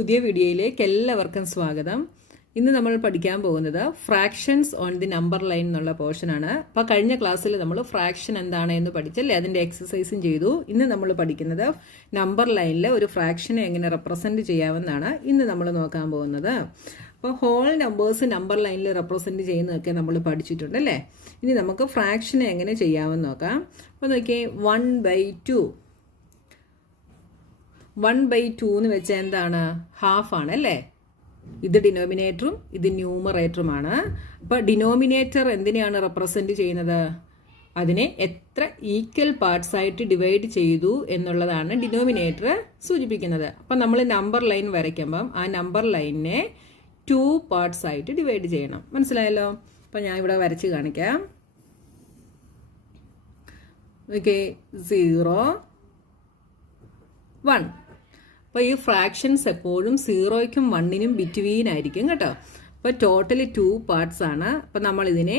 പുതിയ വീഡിയോയിലേക്ക് എല്ലാവർക്കും സ്വാഗതം. ഇന്ന് നമ്മൾ പഠിക്കാൻ പോകുന്നത് fractions on the number line എന്നുള്ള പോർഷനാണ്. അപ്പോൾ കഴിഞ്ഞ ക്ലാസ്സിൽ നമ്മൾ ഫ്രാക്ഷൻ എന്താണ് എന്ന് പഠിച്ചല്ലേ, അതിൻ്റെ എക്സസൈസും ചെയ്തു. ഇന്ന് നമ്മൾ പഠിക്കുന്നത് നമ്പർ ലൈനിൽ ഒരു ഫ്രാക്ഷനെ എങ്ങനെ റെപ്രസെൻറ്റ് ചെയ്യാമെന്നാണ് ഇന്ന് നമ്മൾ നോക്കാൻ പോകുന്നത്. അപ്പോൾ ഹോൾ നമ്പേഴ്സ് നമ്പർ ലൈനിൽ റെപ്രസെൻറ്റ് ചെയ്യുന്നതൊക്കെ നമ്മൾ പഠിച്ചിട്ടുണ്ട് അല്ലേ. ഇനി നമുക്ക് ഫ്രാക്ഷനെ എങ്ങനെ ചെയ്യാമെന്ന് നോക്കാം. അപ്പോൾ നോക്കിയേ, 1/2 1/2 എന്ന് വെച്ചാൽ എന്താണ്? ഹാഫ് ആണ് അല്ലേ. ഇത് ഡിനോമിനേറ്ററും ഇത് ന്യൂമറേറ്ററുമാണ്. അപ്പോൾ ഡിനോമിനേറ്റർ എന്തിനെയാണ് റെപ്രസെൻറ്റ് ചെയ്യുന്നത്? അതിനെ എത്ര ഈക്വൽ പാർട്സ് ആയിട്ട് ഡിവൈഡ് ചെയ്തു എന്നുള്ളതാണ് ഡിനോമിനേറ്റർ സൂചിപ്പിക്കുന്നത്. അപ്പം നമ്മൾ നമ്പർ ലൈൻ വരയ്ക്കുമ്പം ആ നമ്പർ ലൈനിനെ 2 പാർട്സ് ആയിട്ട് ഡിവൈഡ് ചെയ്യണം. മനസ്സിലായല്ലോ? അപ്പം ഞാൻ ഇവിടെ വരച്ച് കാണിക്കാം. ഓക്കെ, 0 1. അപ്പോൾ ഈ ഫ്രാക്ഷൻസ് എപ്പോഴും 0ക്കും 1നും ബിറ്റ്വീൻ ആയിരിക്കും കേട്ടോ. അപ്പോൾ ടോട്ടലി 2 പാർട്സ് ആണ്. അപ്പോൾ നമ്മൾ ഇതിനെ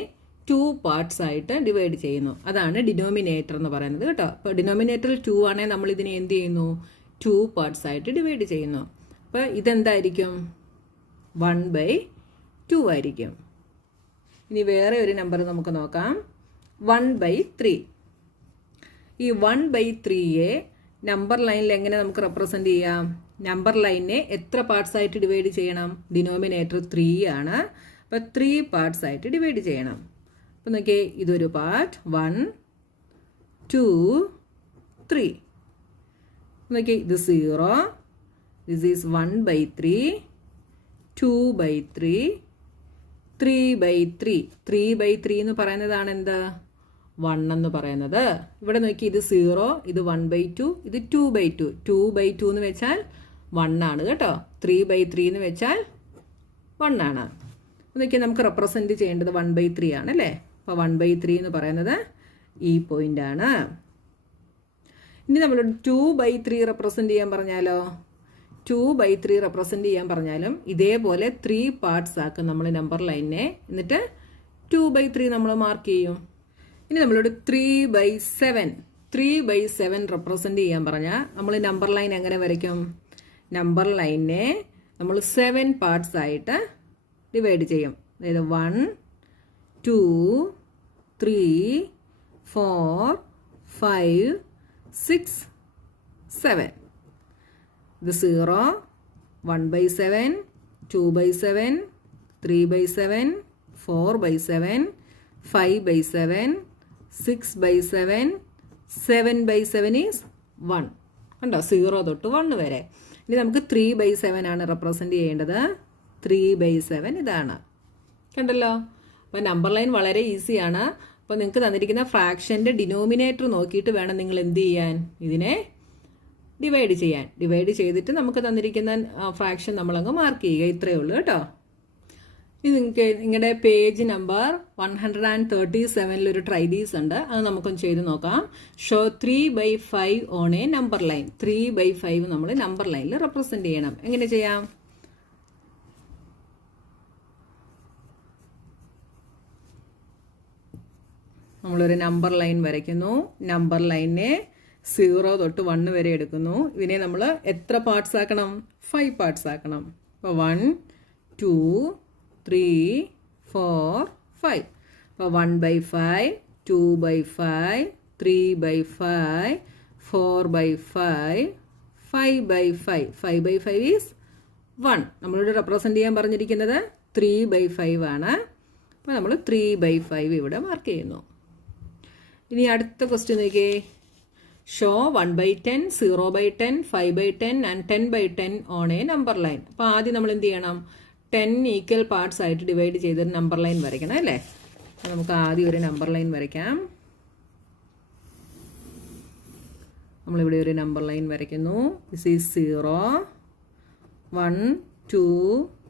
2 പാർട്സ് ആയിട്ട് ഡിവൈഡ് ചെയ്യുന്നു. അതാണ് ഡിനോമിനേറ്റർ എന്ന് പറയുന്നത് കേട്ടോ. അപ്പോൾ ഡിനോമിനേറ്ററിൽ 2 ആണെങ്കിൽ നമ്മൾ ഇതിനെ എന്ത് ചെയ്യുന്നു? 2 പാർട്സ് ആയിട്ട് ഡിവൈഡ് ചെയ്യുന്നു. അപ്പോൾ ഇതെന്തായിരിക്കും? 1/2 ആയിരിക്കും. ഇനി വേറെ ഒരു നമ്പർ നമുക്ക് നോക്കാം. 1/3. ഈ 1/3യെ നമ്പർ ലൈനിൽ എങ്ങനെ നമുക്ക് റെപ്രസെൻറ്റ് ചെയ്യാം? നമ്പർ ലൈനിനെ എത്ര പാർട്സ് ആയിട്ട് ഡിവൈഡ് ചെയ്യണം? ഡിനോമിനേറ്റർ 3 ആണ്. അപ്പോൾ 3 പാർട്സ് ആയിട്ട് ഡിവൈഡ് ചെയ്യണം. അപ്പോൾ നോക്കിയേ, ഇതൊരു പാർട്ട് 1 2 3. നോക്കിയേ, ഇത് 0, ദിസ് ഈസ് 1/3 2/3 3/3. 3/3 എന്ന് പറയുന്നതാണ് എന്ത്? 1 എന്ന് പറയുന്നത്. ഇവിടെ നോക്കി, ഇത് 0, ഇത് 1/2, ഇത് 2/2. 2/2 എന്ന് വെച്ചാൽ 1 ആണ് കേട്ടോ. 3/3 എന്ന് വെച്ചാൽ 1 ആണ്. നോക്കിയാൽ നമുക്ക് റെപ്രസെൻറ്റ് ചെയ്യേണ്ടത് 1/3 ആണ് അല്ലേ. അപ്പോൾ 1/3 എന്ന് പറയുന്നത് ഈ പോയിന്റ് ആണ്. ഇനി നമ്മൾ 2/3 റെപ്രസെൻറ്റ് ചെയ്യാൻ പറഞ്ഞാലോ? 2/3 റെപ്രസെൻറ്റ് ചെയ്യാൻ പറഞ്ഞാലും ഇതേപോലെ 3 പാർട്സ് ആക്കും നമ്മൾ നമ്പർ ലൈനിനെ. എന്നിട്ട് 2/3 നമ്മൾ മാർക്ക് ചെയ്യും. ഇനി നമ്മളോട് 3/7 റെപ്രസെൻറ്റ് ചെയ്യാൻ പറഞ്ഞാൽ നമ്മൾ നമ്പർ ലൈൻ എങ്ങനെ വരയ്ക്കും? നമ്പർ ലൈനിനെ നമ്മൾ 7 പാർട്സ് ആയിട്ട് ഡിവൈഡ് ചെയ്യും. അതായത് 1 2 3 4 5 6 7. ഇത് 0 1/7 2/7 3/7 4/7 5/7 6/7 7/7 ഈസ് 1. കണ്ടോ? 0 തൊട്ട് 1 വരെ. ഇനി നമുക്ക് 3/7 ആണ് റെപ്രസെൻറ്റ് ചെയ്യേണ്ടത്. 3/7 ഇതാണ്. കണ്ടല്ലോ? അപ്പോൾ നമ്പർ ലൈൻ വളരെ ഈസിയാണ്. അപ്പോൾ നിങ്ങൾക്ക് തന്നിരിക്കുന്ന ഫ്രാക്ഷൻ്റെ ഡിനോമിനേറ്റർ നോക്കിയിട്ട് വേണം നിങ്ങൾ എന്ത് ചെയ്യാൻ? ഇതിനെ ഡിവൈഡ് ചെയ്യാൻ. ഡിവൈഡ് ചെയ്തിട്ട് നമുക്ക് തന്നിരിക്കുന്ന ഫ്രാക്ഷൻ നമ്മളങ്ങ് മാർക്ക് ചെയ്യുക. ഇത്രയേ ഉള്ളൂ കേട്ടോ. ഇത് നിങ്ങൾക്ക് നിങ്ങളുടെ പേജ് നമ്പർ 137 ഒരു ട്രൈഡീസ് ഉണ്ട്. അത് നമുക്കൊന്ന് ചെയ്ത് നോക്കാം. Show 3/5 on A number line. 3/5 നമ്മൾ നമ്പർ ലൈനിൽ റെപ്രസെൻറ്റ് ചെയ്യണം. എങ്ങനെ ചെയ്യാം? നമ്മളൊരു നമ്പർ ലൈൻ വരയ്ക്കുന്നു. നമ്പർ ലൈനിനെ 0 തൊട്ട് 1 വരെ എടുക്കുന്നു. ഇതിനെ നമ്മൾ എത്ര പാർട്സ് ആക്കണം? 5 പാർട്സ് ആക്കണം. അപ്പോൾ 1 2 3 4 5. അപ്പോൾ 1/5 2/5 3/5 4/5 5/5. 5/5 ഈസ് 1. നമ്മളോട് റെപ്രസെൻറ്റ് ചെയ്യാൻ പറഞ്ഞിരിക്കുന്നത് 3/5 ആണ്. അപ്പോൾ നമ്മൾ 3/5 ഇവിടെ മാർക്ക് ചെയ്യുന്നു. ഇനി അടുത്ത ക്വസ്റ്റ്യൻ നോക്കിയേ. Show 1/10 0/10 5/10 and 10/10 on A number line. അപ്പോൾ ആദ്യം നമ്മൾ എന്ത് ചെയ്യണം? 10 ഈക്വൽ പാർട്സ് ആയിട്ട് ഡിവൈഡ് ചെയ്തൊരു നമ്പർ ലൈൻ വരയ്ക്കണം അല്ലേ. നമുക്ക് ആദ്യം ഒരു നമ്പർ ലൈൻ വരയ്ക്കാം. നമ്മളിവിടെ ഒരു നമ്പർ ലൈൻ വരയ്ക്കുന്നു. This is 0 1 2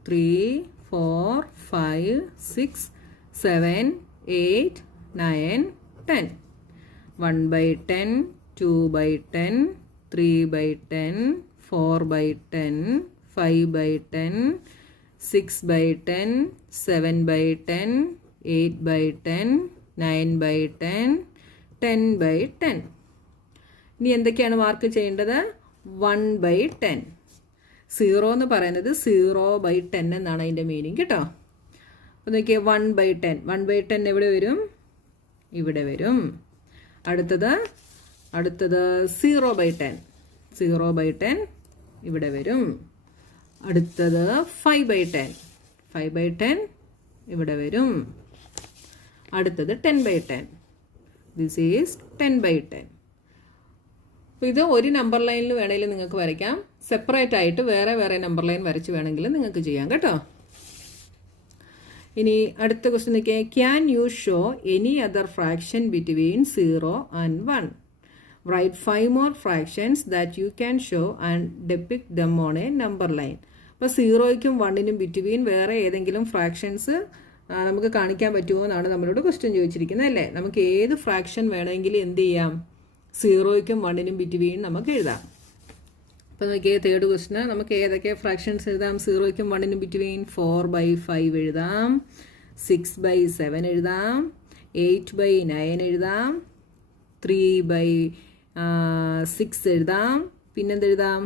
3 4 5 6 7 8 9 10. 1/10 2/10 3/10 4/10 5/10 6/10 7/10 8/10 9/10 10/10. ഇനി എന്തൊക്കെയാണ് മാർക്ക് ചെയ്യേണ്ടത്? 1/10. 0 എന്ന് പറയുന്നത് 0/10 എന്നാണ് അതിൻ്റെ മീനിങ് കേട്ടോ. അപ്പോൾ നോക്കിയേ 1/10. 1/10 എവിടെ വരും? ഇവിടെ വരും. അടുത്തത് 0/10. 0/10 ഇവിടെ വരും. അടുത്തത് 5/10. 5/10 ഇവിടെ വരും. അടുത്തത് 10/10. This is 10/10. അപ്പോൾ ഇത് ഒരു നമ്പർ ലൈനിൽ വേണമെങ്കിൽ നിങ്ങൾക്ക് വരയ്ക്കാം. സെപ്പറേറ്റ് ആയിട്ട് വേറെ വേറെ നമ്പർ ലൈൻ വരച്ച് വേണമെങ്കിൽ നിങ്ങൾക്ക് ചെയ്യാം കേട്ടോ. ഇനി അടുത്ത ക്വസ്റ്റ്യൻ നോക്കിയാൽ can you show any other fraction between 0 and 1? Write 5 more fractions that you can show and depict them on a number line. അപ്പോൾ 0യ്ക്കും 1നും ബിറ്റ്വീൻ വേറെ ഏതെങ്കിലും ഫ്രാക്ഷൻസ് നമുക്ക് കാണിക്കാൻ പറ്റുമോ എന്നാണ് നമ്മളോട് ക്വസ്റ്റ്യൻ ചോദിച്ചിരിക്കുന്നത് അല്ലേ. നമുക്ക് ഏത് ഫ്രാക്ഷൻ വേണമെങ്കിലും എന്ത് ചെയ്യാം? 0യ്ക്കും 1നും ബിറ്റ്വീൻ നമുക്ക് എഴുതാം. അപ്പോൾ നോക്കിയേ തേർഡ് ക്വസ്റ്റ്യന് നമുക്ക് ഏതൊക്കെ ഫ്രാക്ഷൻസ് എഴുതാം? 0യ്ക്കും 1നും ബിറ്റ്വീൻ 4/5 എഴുതാം, 6/7 എഴുതാം, 8/9 എഴുതാം, 3/6 എഴുതാം, പിന്നെന്തെഴുതാം?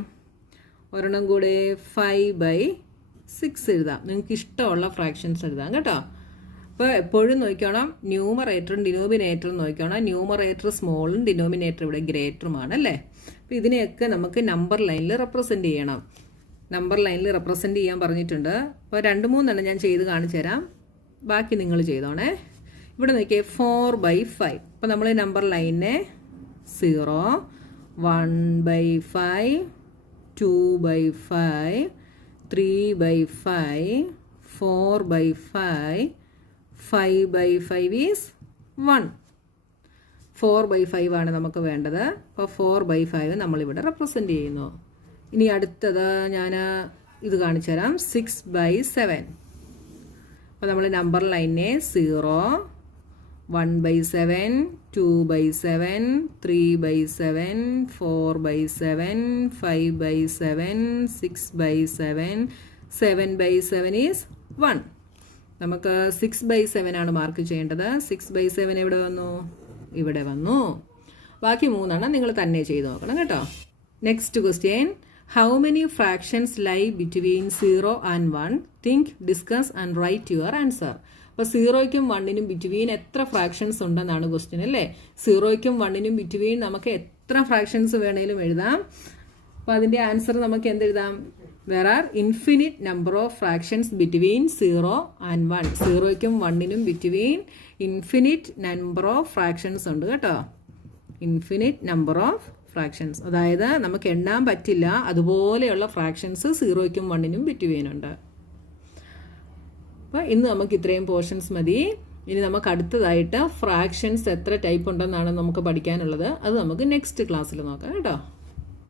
ഒരെണ്ണം കൂടെ 5/6 എഴുതാം. നിങ്ങൾക്ക് ഇഷ്ടമുള്ള ഫ്രാക്ഷൻസ് എഴുതാം കേട്ടോ. അപ്പോൾ എപ്പോഴും നോക്കണം ന്യൂമറേറ്ററും ഡിനോമിനേറ്ററും നോക്കണം. ന്യൂമറേറ്റർ സ്മോളും ഡിനോമിനേറ്റർ ഇവിടെ ഗ്രേറ്ററുമാണ് അല്ലേ. അപ്പോൾ ഇതിനെയൊക്കെ നമുക്ക് നമ്പർ ലൈനിൽ റെപ്രസെൻറ്റ് ചെയ്യണം. നമ്പർ ലൈനിൽ റെപ്രസെൻറ്റ് ചെയ്യാൻ പറഞ്ഞിട്ടുണ്ട്. അപ്പോൾ 2-3 ഞാൻ ചെയ്ത് കാണിച്ചു തരാം, ബാക്കി നിങ്ങൾ ചെയ്തോണേ. ഇവിടെ നോക്കിയേ 4/5. അപ്പോൾ നമ്മൾ നമ്പർ ലൈനിനെ 0, 1/5, 2/5, 3/5, 4/5, 5/5 ഈസ് 1. 4/5 ആണ് നമുക്ക് വേണ്ടത്. അപ്പോൾ 4/5 നമ്മളിവിടെ റെപ്രസെൻ്റ് ചെയ്യുന്നു. ഇനി അടുത്തത് ഞാൻ ഇത് കാണിച്ചു തരാം, 6/7. അപ്പോൾ നമ്മൾ നമ്പർ ലൈനിനെ 0, 1/7, 2/7, 3/7, 4/7, 5/7, 6/7, 7/7 ഈസ് 1. നമുക്ക് 6/7 ആണ് മാർക്ക് ചെയ്യേണ്ടത്. 6/7 എവിടെ വന്നു? ഇവിടെ വന്നു. ബാക്കി 3 നിങ്ങൾ തന്നെ ചെയ്ത് നോക്കണം കേട്ടോ. Next question, how many fractions lie between 0 and 1? Think, discuss and write your answer. അപ്പോൾ 0യ്ക്കും 1നും ബിറ്റ്വീൻ എത്ര ഫ്രാക്ഷൻസ് ഉണ്ടെന്നാണ് ക്വസ്റ്റ്യൻ അല്ലേ. 0യ്ക്കും 1നും ബിറ്റ്വീൻ നമുക്ക് എത്ര ഫ്രാക്ഷൻസ് വേണേലും എഴുതാം. അപ്പോൾ അതിൻ്റെ ആൻസർ നമുക്ക് എന്തെഴുതാം? There are infinite number of fractions between 0 and 1. 0യ്ക്കും 1നും between infinite number of fractions ഉണ്ട് കേട്ടോ. ഇൻഫിനിറ്റ് നമ്പർ ഓഫ് ഫ്രാക്ഷൻസ്, അതായത് നമുക്ക് എണ്ണാൻ പറ്റില്ല അതുപോലെയുള്ള ഫ്രാക്ഷൻസ് 0യ്ക്കും 1നും ബിറ്റ്വീൻ ഉണ്ട്. അപ്പോൾ ഇന്ന് നമുക്ക് ഇത്രയും പോർഷൻസ് മതി. ഇനി നമുക്ക് അടുത്തതായിട്ട് ഫ്രാക്ഷൻസ് എത്ര ടൈപ്പ് ഉണ്ടെന്നാണ് നമുക്ക് പഠിക്കാനുള്ളത്. അത് നമുക്ക് നെക്സ്റ്റ് ക്ലാസ്സിൽ നോക്കാം കേട്ടോ.